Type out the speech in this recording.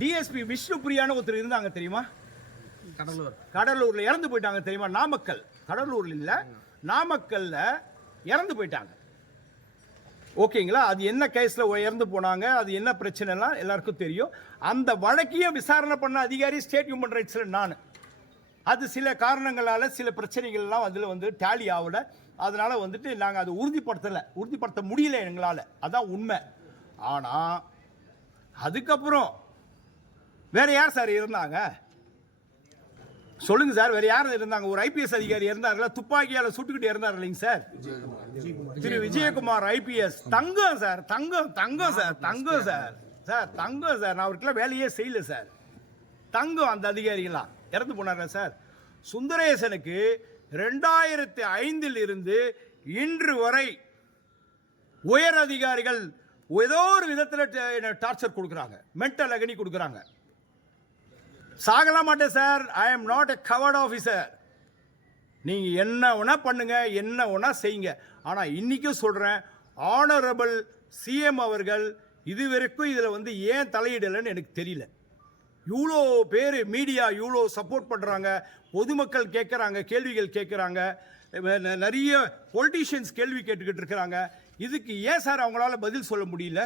DSP விஷ்ணுபிரியான்னு ஒருத்தர் இருந்தாங்க தெரியுமா? கடலூர்ல இறந்து போயிட்டாங்க தெரியுமா? நாமக்கல், கடலூர்ல இல்ல, நாமக்கல்ல இறந்து போயிட்டாங்க. ஓகேங்களா? அது என்ன கேஸ்ல இறந்து போனாங்க, அது என்ன பிரச்சனை எல்லாம் எல்லாருக்கும் தெரியும். அந்த வழக்கையும் விசாரணை பண்ண அதிகாரி ஸ்டேட் ஹியூமன் ரைட்ஸ்ல நான். அது சில காரணங்களால சில பிரச்சனைகள் எல்லாம் அதுல டேலி ஆகல. அதனால நாங்க அதை உறுதிப்படுத்த முடியல எங்களால. அதான் உண்மை. ஆனா அதுக்கப்புறம் வேற யார் சார் இருந்தாங்க? சொல்லுங்க சார், வேற யார் இருந்தாங்க? ஒரு ஐபிஎஸ் அதிகாரி இருந்தார்களா? துப்பாக்கியால சுட்டுக்கிட்டு இருந்தார் இல்லைங்க சார், திரு விஜயகுமார் ஐபிஎஸ். தங்கம் சார், தங்கம் சார், தங்கம் சார், தங்கம் சார். நான் அவருக்குலாம் வேலையே செய்யல சார். தங்கம் அந்த அதிகாரிகளாம் இறந்து போனாங்க சார். சுந்தரேசனுக்கு 2005 இருந்து இன்று வரை உயர் அதிகாரிகள் ஏதோ ஒரு விதத்தில் டார்ச்சர் கொடுக்குறாங்க, மென்டல் அகனி கொடுக்குறாங்க. சாகலாம் மாட்டேன் sir. I am not a covert officer. நீங்க என்ன வேணா பண்ணுங்க, என்ன வேணா செய்யுங்க. ஆனா இன்னைக்கும் சொல்றேன், ஆனரபிள் சிஎம் அவர்கள் இதுவரைக்கும் இதுல ஏன் தலையிடலன்னு எனக்கு தெரியல. இவ்வளோ பேர் மீடியா இவ்வளோ சப்போர்ட் பண்ணுறாங்க, பொதுமக்கள் கேட்குறாங்க, கேள்விகள் கேட்குறாங்க, நிறைய பொலிட்டீஷியன்ஸ் கேள்வி கேட்டுக்கிட்டு இருக்கிறாங்க. இதுக்கு ஏன் சார் அவங்களால பதில் சொல்ல முடியல?